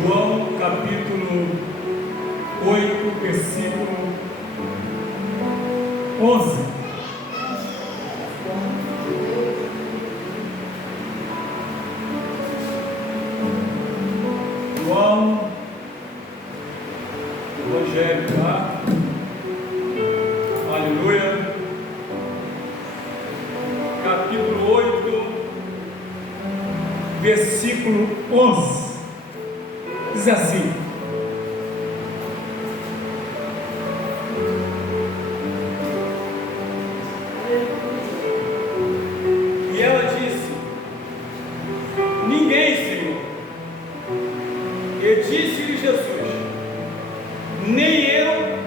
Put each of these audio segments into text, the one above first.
João capítulo 8, versículo 11. João, Evangelho lá, aleluia, capítulo 8, versículo 11, diz assim: e ela disse: ninguém, Senhor. E disse-lhe Jesus: nem eu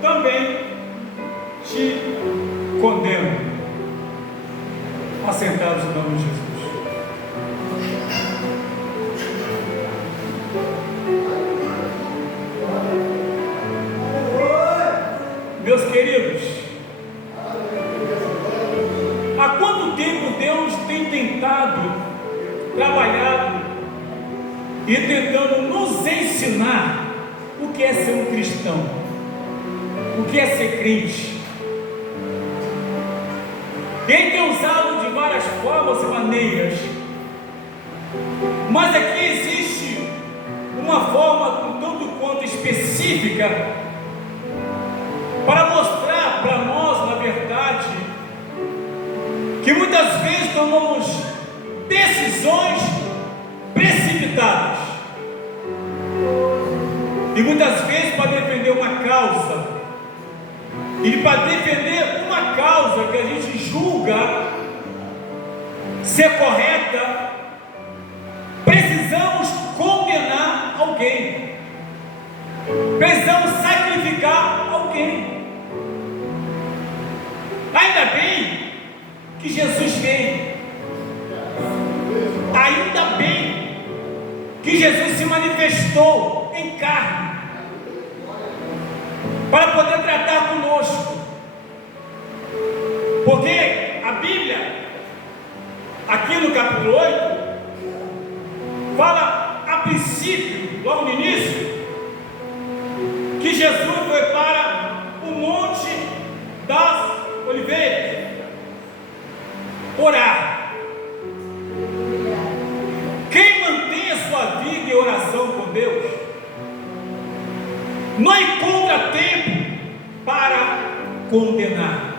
também te condeno. Assentados em nome de Jesus. Meus queridos, há quanto tempo Deus tem tentado, trabalhado e tentando nos ensinar o que é ser um cristão, o que é ser crente? Ele tem usado de várias formas e maneiras, mas aqui existe uma forma um tanto quanto específica para mostrar para nós, na verdade, que muitas vezes tomamos decisões precipitadas, e muitas vezes para defender uma causa, e para defender uma causa que a gente julga ser correta, precisamos condenar alguém, precisamos sacrificar alguém. Ainda bem que Jesus veio, ainda bem que Jesus se manifestou em carne para poder tratar conosco, porque a Bíblia, aqui no capítulo 8, fala a princípio, logo no início, que Jesus foi para o Monte das Oliveiras orar. Quem mantém a sua vida em oração com Deus não encontra tempo para condenar,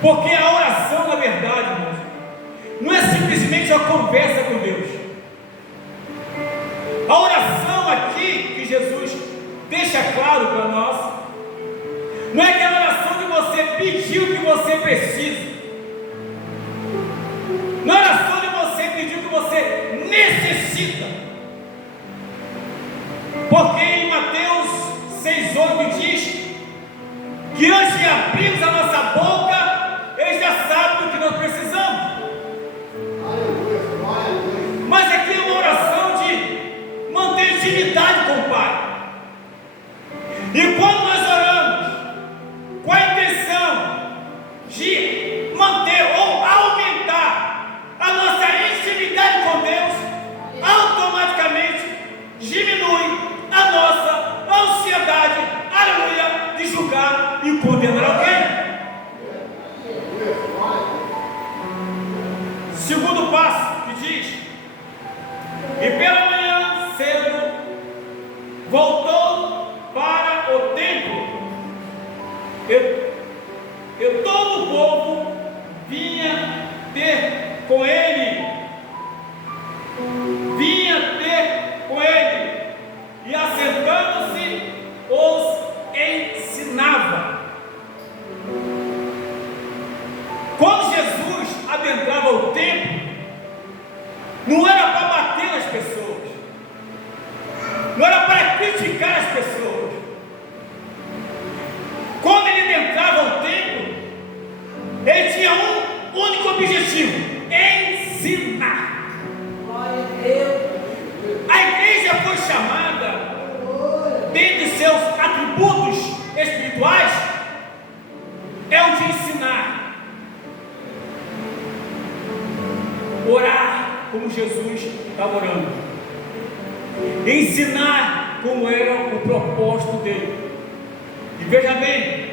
porque a oração, na verdade, irmãos, não é simplesmente uma conversa com Deus. A oração aqui que Jesus deixa claro para nós não é aquela oração que você pediu que você precisa, não é oração que você pediu que você necessita, porque em Mateus 6,8 diz que antes de abrirmos a nossa boca, Ele já sabe do que nós precisamos. Mas aqui é uma oração de manter intimidade com o Pai. E quando nós oramos com a intenção de manter ou aumentar a nossa intimidade com Deus, automaticamente diminui a nossa ansiedade, aleluia, de julgar e condenar alguém. Segundo passo que diz: e pela manhã cedo voltou para o templo, e todo o povo vinha ter com ele, e assentando-se os ensinava. Quando Jesus adentrava o templo, não era para bater nas pessoas, não era para criticar as pessoas. Quando ele adentrava o templo, ele tinha um único objetivo: ensinar. Glória a Deus. A igreja foi chamada, dentre seus atributos espirituais, é o de ensinar, orar, como Jesus estava orando, ensinar como era o propósito dele. E veja bem,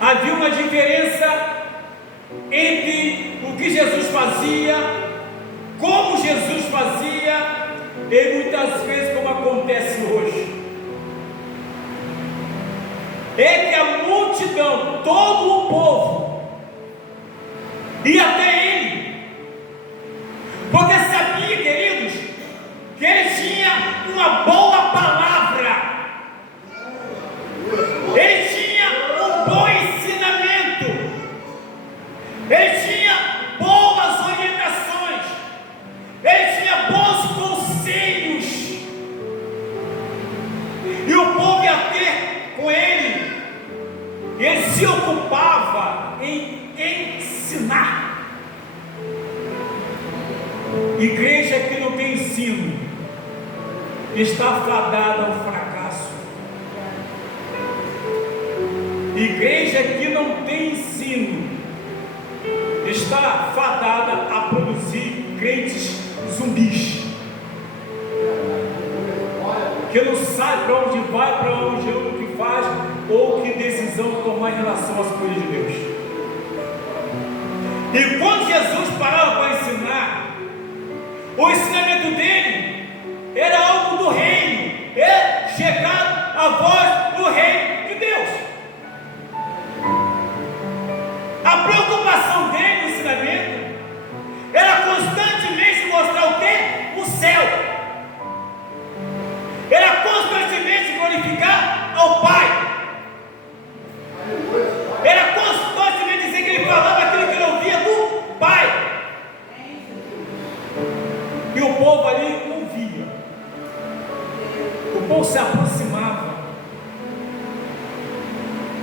havia uma diferença entre o que Jesus fazia, como Jesus fazia, e muitas vezes como acontece hoje. É que a multidão, todo o povo, ia até ele, porque sabia, queridos, que ele tinha uma boa palavra, ele tinha um bom ensinamento, ele tinha boas orientações, ele tinha bons conselhos, e o povo ia ter com ele. Ele se ocupava em ensinar. Igreja que não tem ensino está fadada ao fracasso. Igreja que não tem ensino está fadada a produzir crentes zumbis, que não sabe para onde vai, para onde anda, o que faz, ou que decisão tomar em relação às coisas de Deus. E quando Jesus parava para ensinar, o ensinamento dele era algo do reino, é chegar a voz do reino de Deus. A preocupação dele no ensinamento era constantemente mostrar o quê? O céu. Era constantemente glorificar ao Pai. Era constantemente dizer que ele falava aquilo que ele ouvia do Pai. E o povo ali ouvia. O povo se aproximava,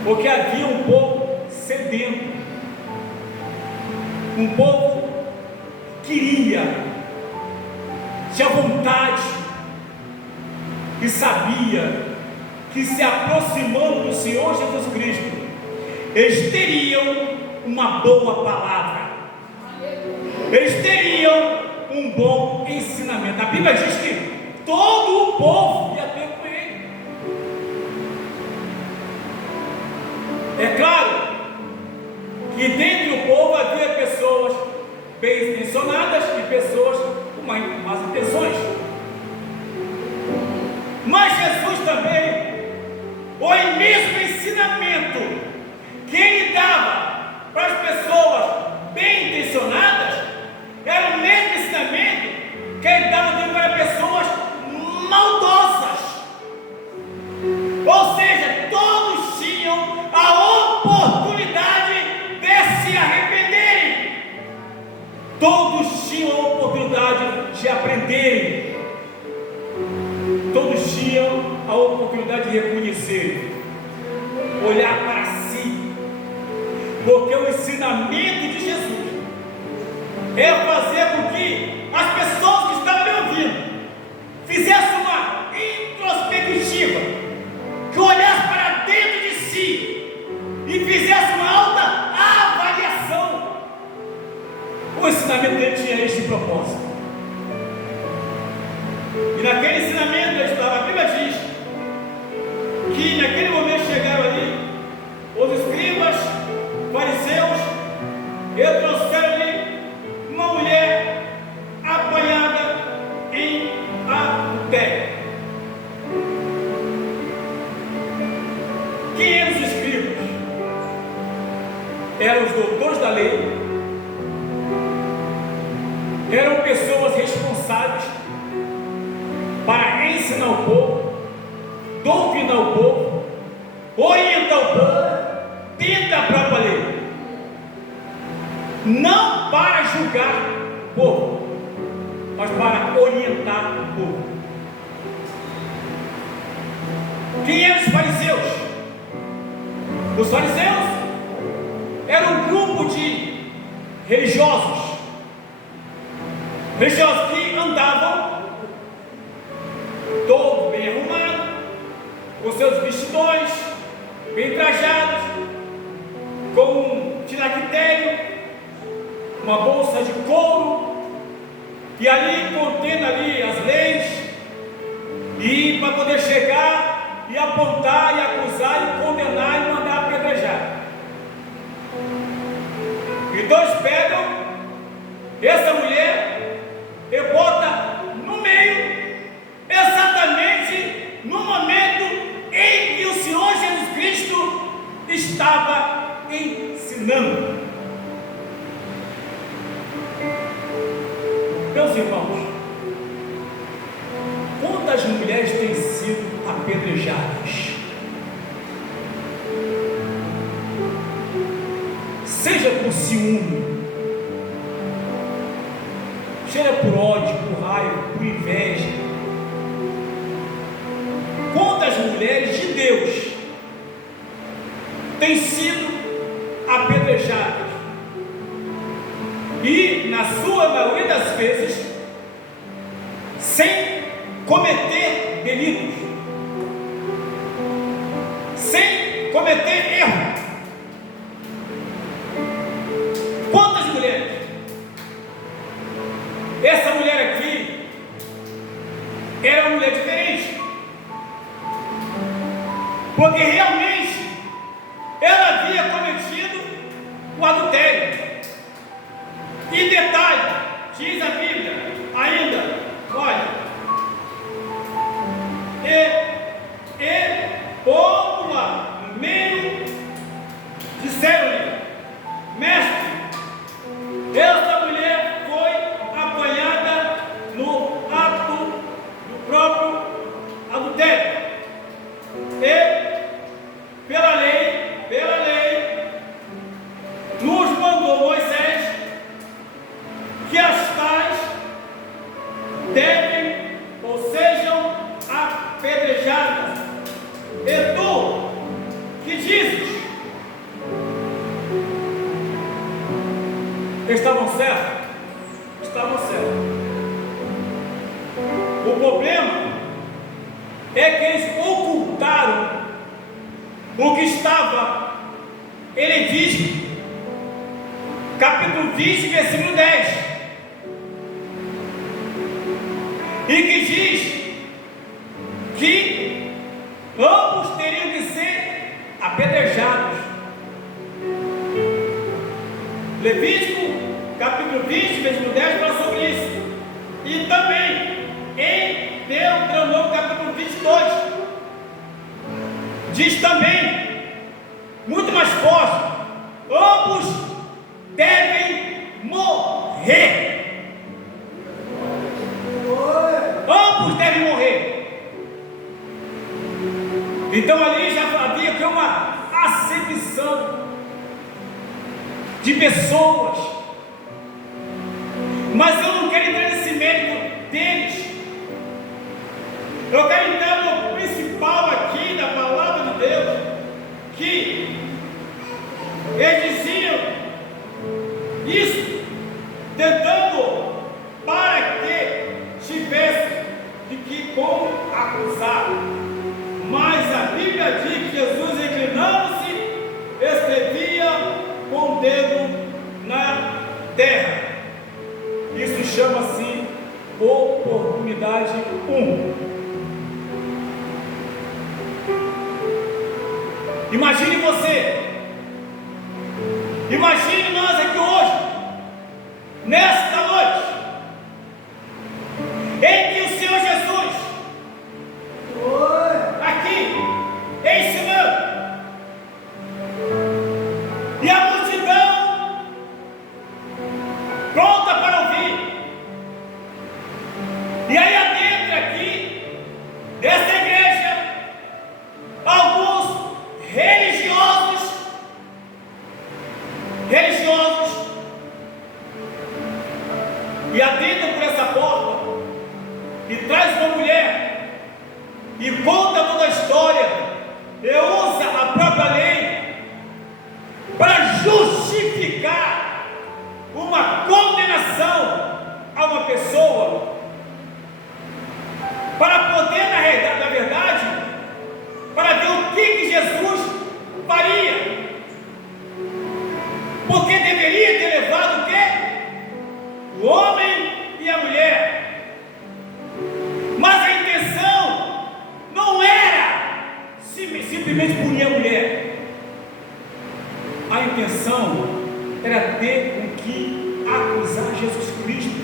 porque havia um povo sedento, um povo que queria, tinha vontade, e sabia que se aproximando do Senhor Jesus Cristo, eles teriam uma boa palavra, eles teriam um bom ensinamento. A Bíblia diz que todo o povo ia ter com ele. É claro que dentro do povo havia pessoas bem intencionadas e pessoas com más intenções. Mas Jesus também, o mesmo ensinamento que ele dava para as pessoas bem intencionadas, era o mesmo ensinamento que ele dava também para pessoas maldosas. Ou seja, todos tinham a oportunidade de se arrependerem, todos tinham a oportunidade de aprenderem, todos tinham a oportunidade de reconhecer, olhar para si, porque o ensinamento de Jesus é fazer com que as pessoas que estavam me ouvindo fizessem uma introspectiva, que olhassem para dentro de si e fizessem uma alta avaliação. O ensinamento dele tinha este propósito. E naquele ensinamento ele estava, a Bíblia diz que naquele momento chegaram ali os escribas, fariseus, e trouxeram-lhe uma mulher apanhada em adultério. Quem eram os escribas? Eram os doutores da lei, eram pessoas responsáveis para ensinar o povo, doutrinar o povo, orientar o povo dentro da própria lei, não para julgar o povo, mas para orientar o povo. Quem eram os fariseus? Os fariseus eram um grupo de religiosos que andavam todos bem arrumados, com seus vestidões bem trajados, com um tiraquitério, uma bolsa de couro, e ali contendo ali as leis, e para poder chegar e apontar e acusar e condenar e mandar apedrejar. Então eles pegam essa mulher e botam no meio, exatamente no momento em que o Senhor Jesus Cristo estava ensinando. Meus irmãos, quantas mulheres têm sido apedrejadas? Seja por ciúme, seja por ódio, por raiva, por inveja. Quantas mulheres de Deus têm sido apedrejadas? E, na sua maioria das vezes, sem cometer delitos, sem cometer erro. Quantas mulheres? Essa mulher aqui era uma mulher diferente, porque realmente ela havia cometido o adultério. E detalhe, diz a Bíblia ainda, olha, pondo lá no meio, disseram-lhe: mestre, esta mulher foi apanhada no ato do próprio adultério, e pela lei, nos mandou Moisés que as tais devem ou sejam apedrejadas. E tu, que dizes? Estavam certos? Estavam certos. O problema é que eles ocultaram o que estava em Levítico, capítulo 20, versículo 10. E que diz que ambos teriam que ser apedrejados. Levítico, capítulo 20, versículo 10, fala sobre isso. E também em Deuteronômio, capítulo 22, diz também, muito mais forte: ambos devem morrer. Ambos devem morrer. Então ali já havia que uma acepção de pessoas, mas eu não quero entrar nesse mérito deles. Eu quero entrar no principal aqui da palavra de Deus, que eles diziam isso tentando para que tivesse de que como acusar. Mas a Bíblia diz que Jesus, inclinando-se, escrevia com o dedo na terra. Isso chama-se oportunidade 1. Imagine você, imagine nós aqui hoje, nesta noite, em que o Senhor Jesus aqui ensinando, e a multidão pronta para ouvir, e aí adentro aqui dessa igreja alguns religiosos, e adentra por essa porta e traz uma mulher e conta toda a história e usa a própria lei para justificar uma condenação a uma pessoa, para poder, na verdade, para ver o que Jesus faria, porque deveria ter levado o quê? O homem e a mulher simplesmente punir a mulher. A intenção era ter com que acusar Jesus Cristo,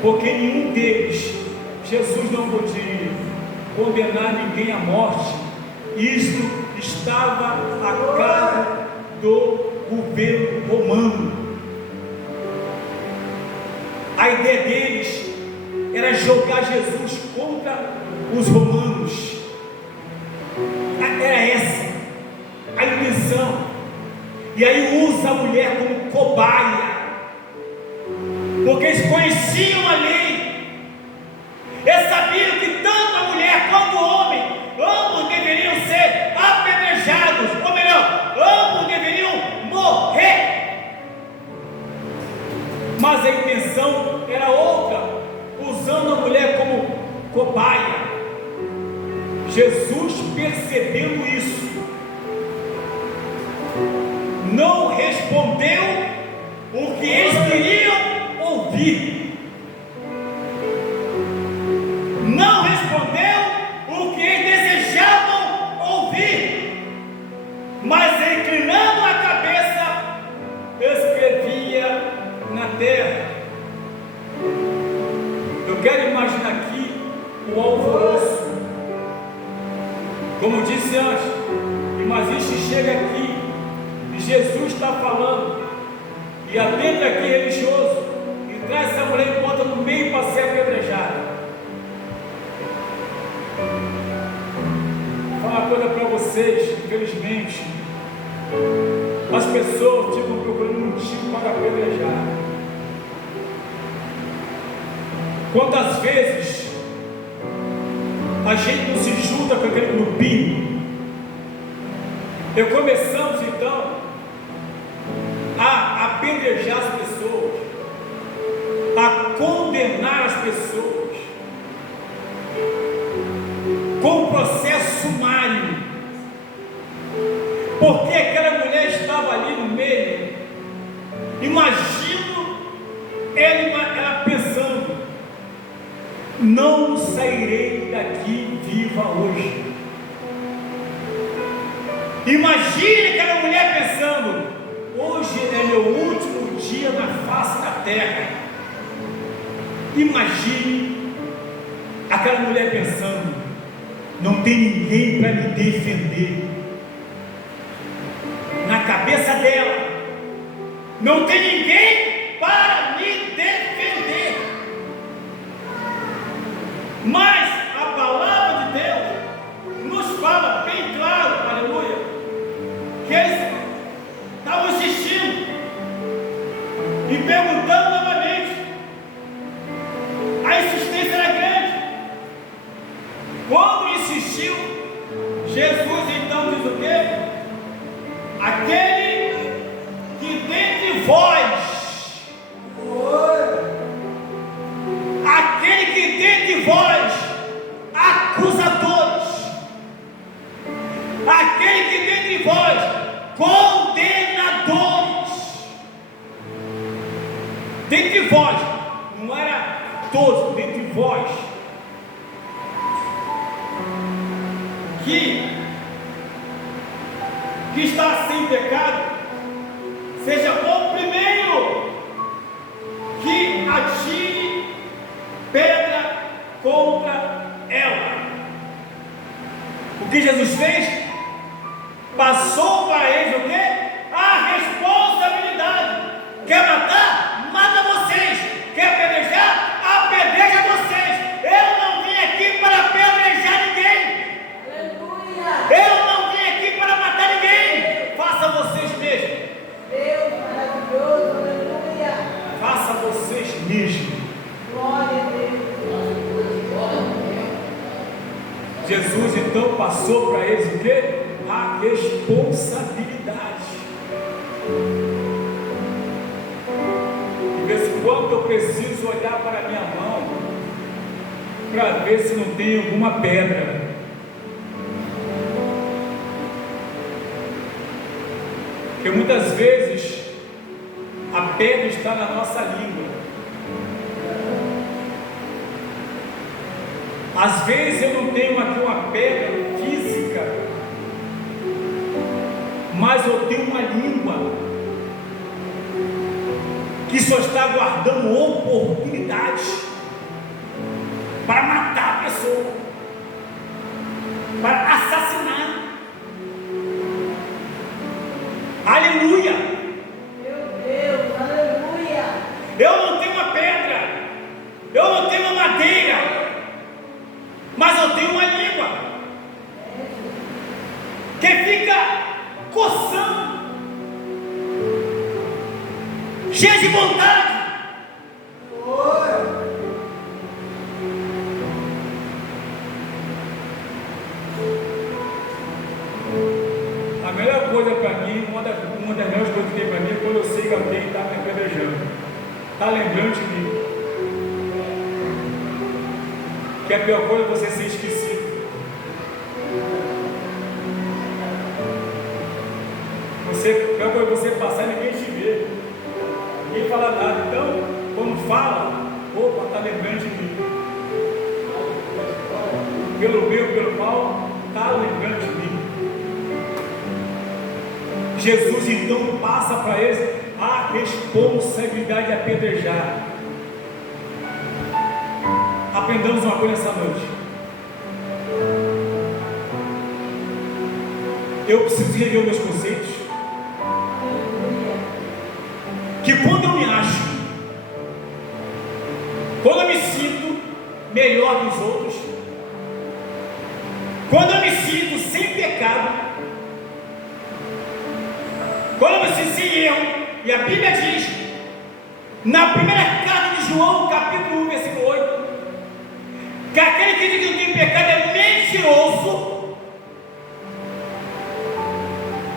porque nenhum deles, Jesus não podia condenar ninguém à morte. Isso estava a cargo do governo romano. A ideia deles era jogar Jesus contra os romanos. Era essa a intenção. E aí usa a mulher como cobaia, porque eles conheciam a lei. Eles sabiam que tanto a mulher quanto o homem, ambos deveriam ser apedrejados, ou melhor, ambos deveriam morrer. Mas a intenção era outra, usando a mulher como cobaia. Jesus, percebendo isso, não respondeu o que eles queriam ouvir. Não respondeu o que eles desejavam ouvir, mas inclinando a cabeça, escrevia na terra. Eu quero imaginar aqui o alvoroço. Como disse antes, imagine chega aqui e Jesus está falando, e atende aqui religioso e traz essa mulher e bota no meio para ser apedrejada. Vou falar uma coisa para vocês, infelizmente, as pessoas ficam procurando motivo para apedrejar. Quantas vezes a gente não se junta com aquele grupinho? Começamos então a apedrejar as pessoas, a condenar as pessoas, com processo sumário, porque aquela mulher estava ali no meio. Imagino ela pensando: não sairei daqui viva hoje. Imagine aquela mulher pensando: hoje é meu último dia na face da terra. Imagine aquela mulher pensando: não tem ninguém para me defender. Na cabeça dela, não tem ninguém para me defender. Mas a palavra de Deus nos fala bem claro, aleluia, que eles estavam insistindo e perguntando novamente. A insistência era grande. Quando insistiu, Jesus então diz o quê? Aquele que dentre vós, aquele que dentre vós, acusadores, aquele que dentre vós, condenadores, dentre vós, não era todos, dentre vós, que está sem pecado, seja o primeiro que atire pedra contra ela. O que Jesus fez? Passou para eles o quê? A responsabilidade. Quer matar? Mata vocês. Quer apedrejar? Apedreja vocês. Eu não vim aqui para apedrejar ninguém. Aleluia. Eu não vim aqui para matar ninguém. Faça vocês mesmos. Deus maravilhoso, aleluia. Faça vocês mesmos. Glória a Deus. Jesus então passou para eles o quê? A responsabilidade. De vez em quando eu preciso olhar para a minha mão para ver se não tem alguma pedra. Porque muitas vezes a pedra está na nossa língua. Às vezes eu não tenho aqui uma pedra física, mas eu tenho uma língua que só está aguardando oportunidades para matar a pessoa, para assassinar. Aleluia! Meu Deus, aleluia. Eu não tenho uma pedra, eu não tenho uma madeira, mas eu tenho uma língua que fica coçando, cheia de vontade. A melhor coisa para mim, uma das melhores coisas que tem para mim é quando eu sei que alguém está me apedrejando, está lembrando de mim. Que a pior coisa é você ser esquecido. A pior coisa é você passar e ninguém te vê, ninguém fala nada. Então, quando fala, opa, está lembrando de mim. Pelo bem ou pelo mal, está lembrando de mim. Jesus então passa para eles a responsabilidade de apedrejar. Aprendamos uma coisa essa noite. Eu preciso rever meus conceitos. Que quando eu me acho, quando eu me sinto melhor dos outros, quando eu me sinto sem pecado, quando eu me sinto sem erro, e a Bíblia diz, na primeira carta de João, capítulo 1, versículo 8, que aquele que diz que não tem pecado é mentiroso.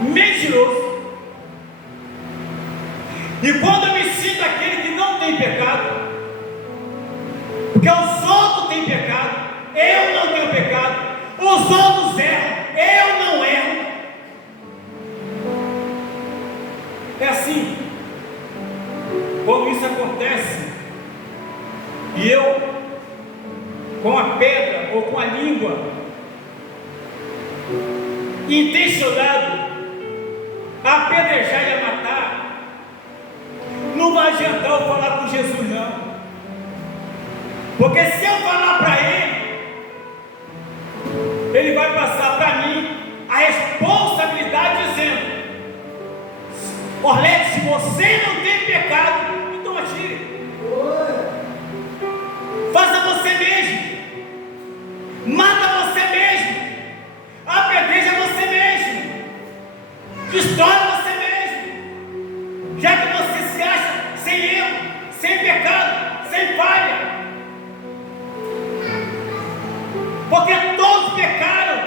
Mentiroso. E quando eu me sinto aquele que não tem pecado, porque os outros têm pecado, eu não tenho pecado, os outros erram, eu não erro. É assim. Quando isso acontece, e eu, com a pedra ou com a língua, intencionado a apedrejar e a matar, não vai adiantar eu falar com Jesus, não. Porque se eu falar para ele vai passar para mim a responsabilidade dizendo: Orlete, se você não tem pecado, então atire. Faça você mesmo. Mata você mesmo. Apedreja você mesmo. Destrói você mesmo. Já que você se acha sem erro, sem pecado, sem falha. Porque todos pecaram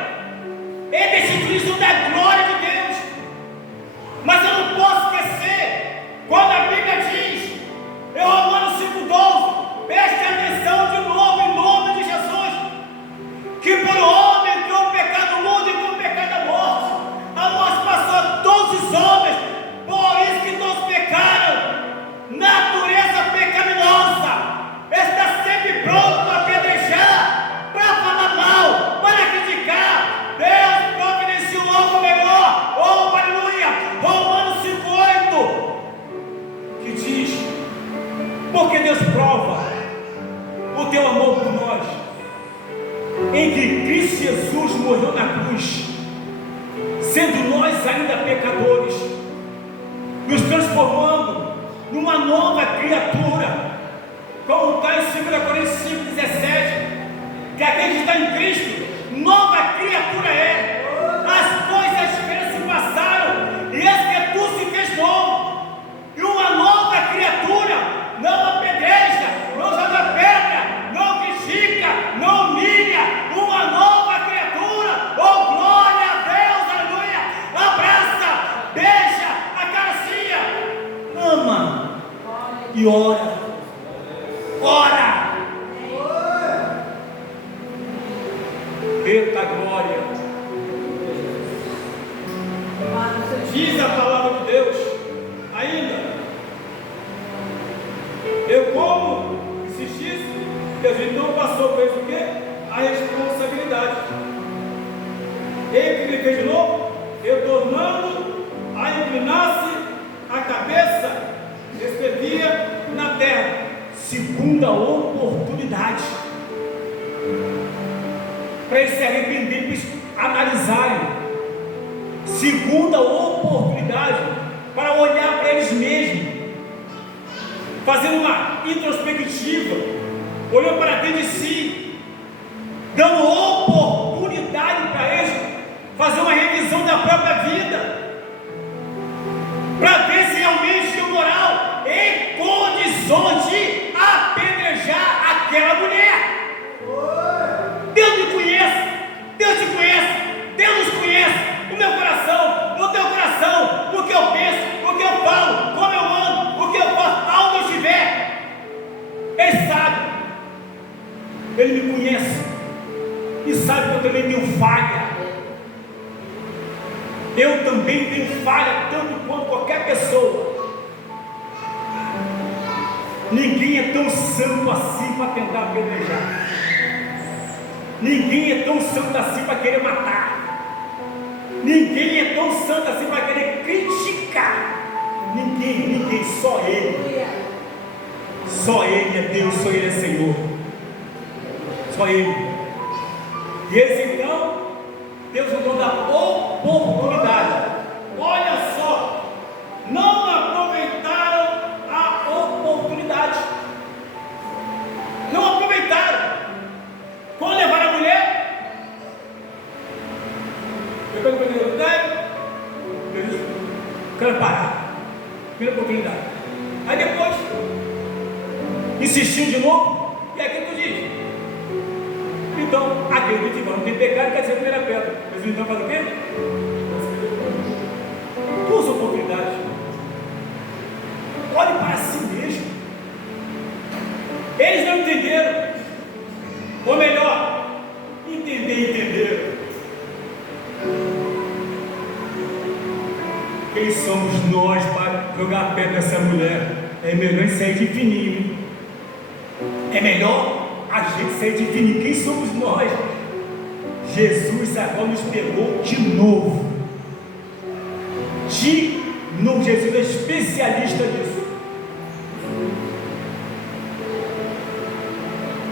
e destituíram da glória de Deus. Mas eu não posso esquecer quando a Bíblia diz, em Romanos 5,12, preste atenção de novo em nome de Jesus, que por homem entrou o pecado no mundo e com o pecado a morte passou a todos os homens, por isso que todos pecaram. Natureza pecaminosa está sempre pronto para apedrejar, para falar mal, para criticar. Deus providenciou algo melhor. Oh, aleluia! Romanos 5,8 que diz: porque Deus prova o teu amor por nós, em que Cristo Jesus morreu na cruz, sendo nós ainda pecadores, nos transformando numa nova criatura, como está em 2 Coríntios 5,17, que aquele que está em Cristo, nova criatura é. As coisas velhas se passaram, e eis que tu se fez novo, e uma nova criatura. Não apedreja, não joga pedra, não critica, não humilha. Uma nova criatura. Oh, glória a Deus, aleluia. Abraça, beija, acaricia, ama e ora. Ora. Eita glória. Diz a palavra de Deus ainda: eu como insistisse, Jesus não passou por isso, o quê? A responsabilidade. Ele que me fez de novo, eu tornando reclinasse a cabeça, escrevia na terra, segunda oportunidade, para eles se arrependerem, para eles analisarem, segunda oportunidade, para olhar para eles mesmos, fazendo uma introspectiva, olhando para dentro de si, dando oportunidade para eles fazer uma revisão da própria vida, para ver se realmente tem moral em condições de apedrejar aquela mulher. Deus me conhece, Deus te conhece, Deus nos conhece, o meu coração, o teu coração, o que eu penso, o que eu falo, como eu ando, o que eu faço, aonde eu estiver. Ele sabe, Ele me conhece e sabe que eu também tenho falha. Eu também tenho falha, tanto quanto qualquer pessoa. Ninguém é tão santo assim para tentar apedrejar. Ninguém é tão santo assim para querer matar. Ninguém é tão santo assim para querer criticar. Ninguém, só Ele. Só Ele é Deus, só Ele é Senhor. Só Ele. E eles então, Deus nos dá oportunidade. Olha só, não aproveitaram a oportunidade. Não aproveitaram. Quando levaram a mulher, pegou o primeiro oportunidade, quero parar. Primeira oportunidade. Aí depois, insistiu de novo, e aqui tu diz. Então, acredite, não tem pecado, quer dizer a primeira pedra. Mas então faz o quê? Duas oportunidades. Olhe para si mesmo. Eles não entenderam. Ou melhor, entenderam. Quem somos nós para jogar a pedra nessa mulher? É melhor sair de fininho, hein? É melhor a gente sair de fininho. Quem somos nós? Jesus agora nos pegou de novo. Jesus é especialista nisso.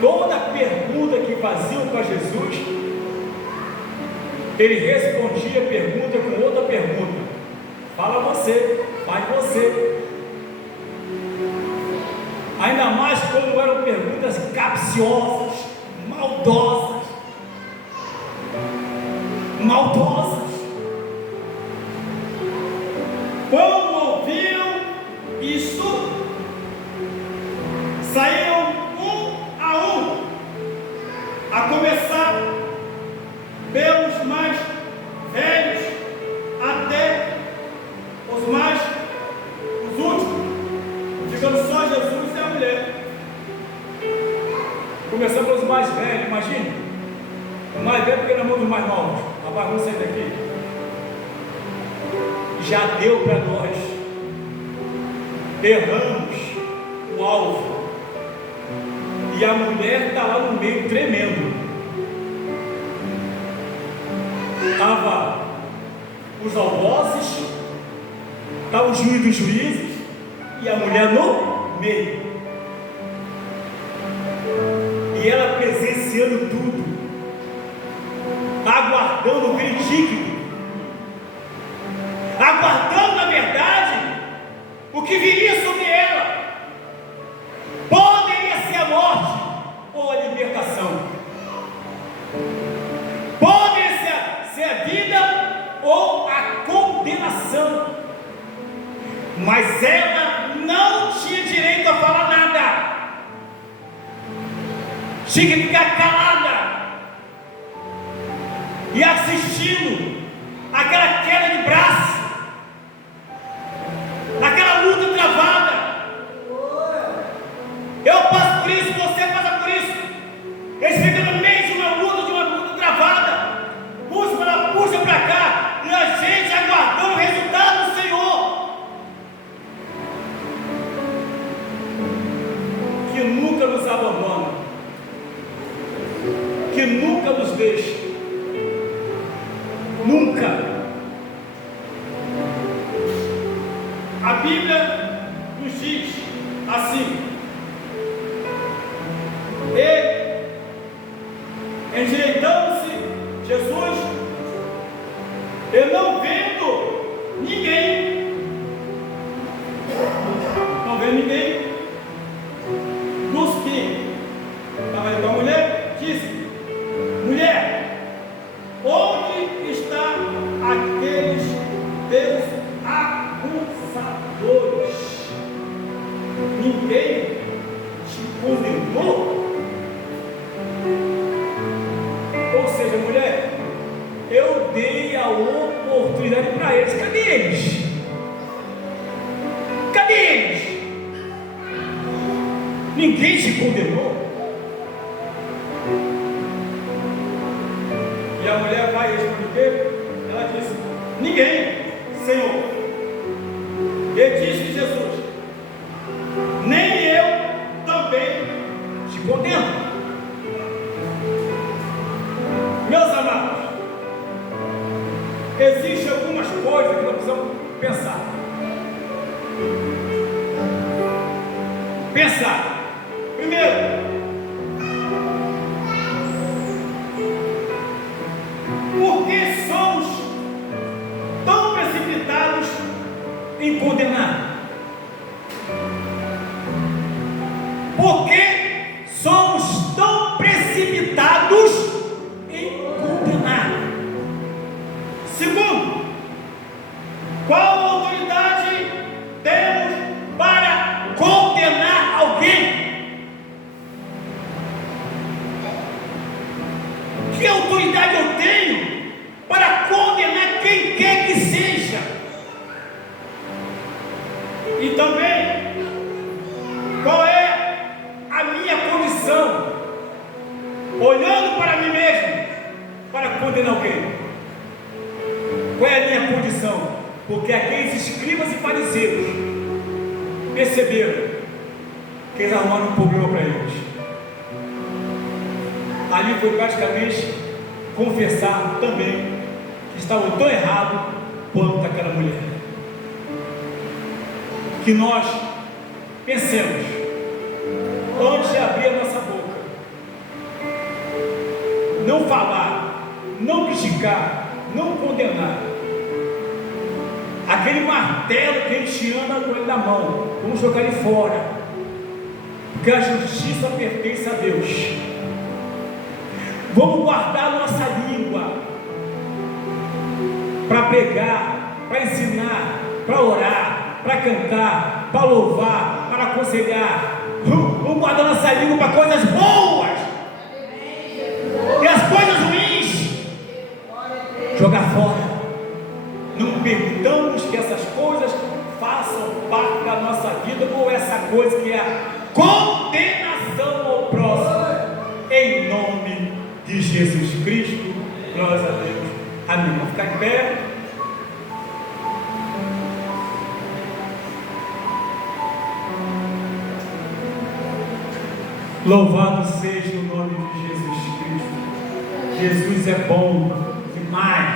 Toda pergunta que faziam para Jesus, ele respondia a pergunta com outra pergunta. Fala você, faz você. Ainda mais quando eram perguntas capciosas, maldosas. Quando ouviram isso, saíram um a começar pelos mais velhos até os últimos, ficando só Jesus e a mulher. Começando pelos mais velhos, imagine. O mais velho porque na mão dos mais novos. Rapaz, vamos sair daqui. Já deu para nós. Erramos o alvo. E a mulher está lá no meio tremendo. Estava os algozes, estava o juiz dos juízes e a mulher no meio. E ela presenciando tudo, aguardando o veredicto, aguardando na verdade o que viria sobre ela. Poderia ser a morte ou a libertação, poderia ser a vida ou a condenação, mas ela não tinha direito a falar nada. Tinha que ficar calada e assistindo aquela queda de braço, aquela luta travada. Eu passo por isso, você passa por isso. Eles ficam no meio de uma luta travada, puxa para cá, e a gente aguardando o resultado do Senhor, que nunca nos abandona, que nunca nos deixa, nunca. dos que estava aí com a mulher, disse: mulher, onde está aqueles teus acusadores? Ninguém te condenou? Ou seja, mulher, eu dei a oportunidade para eles. Cadê eles? Cadê eles? Ninguém te condenou? E a mulher vai responder, ela disse: ninguém, Senhor. E disse Jesus: nem eu também te condeno. Meus amados, existem algumas coisas que nós precisamos pensar. Primeiro, por que somos tão precipitados em condenar? Por que somos tão precipitados em condenar? Segundo, qual autoridade temos para condenar alguém? Que autoridade eu tenho para condenar quem quer que seja? E também, qual é a minha condição, olhando para mim mesmo, para condenar alguém? Qual é a minha condição? Porque aqueles escribas e fariseus perceberam que eles arrumaram um problema para eles. Ali foi praticamente confessar também que estavam tão errados quanto aquela mulher. Que nós pensemos antes de abrir a nossa boca, não falar, não criticar, não condenar. Aquele martelo que a gente anda com ele na mão, vamos jogar ele fora, porque a justiça pertence a Deus. Vamos guardar a nossa língua para pregar, para ensinar, para orar, para cantar, para louvar, para aconselhar. Vamos guardar nossa língua para coisas boas, e as coisas ruins jogar fora. Não permitamos que essas coisas façam parte da nossa vida, ou essa coisa que é a condenação ao próximo, em nome de Jesus Cristo. Glória a Deus. Amém. Vamos ficar em pé. Louvado seja o nome de Jesus Cristo. Jesus é bom demais.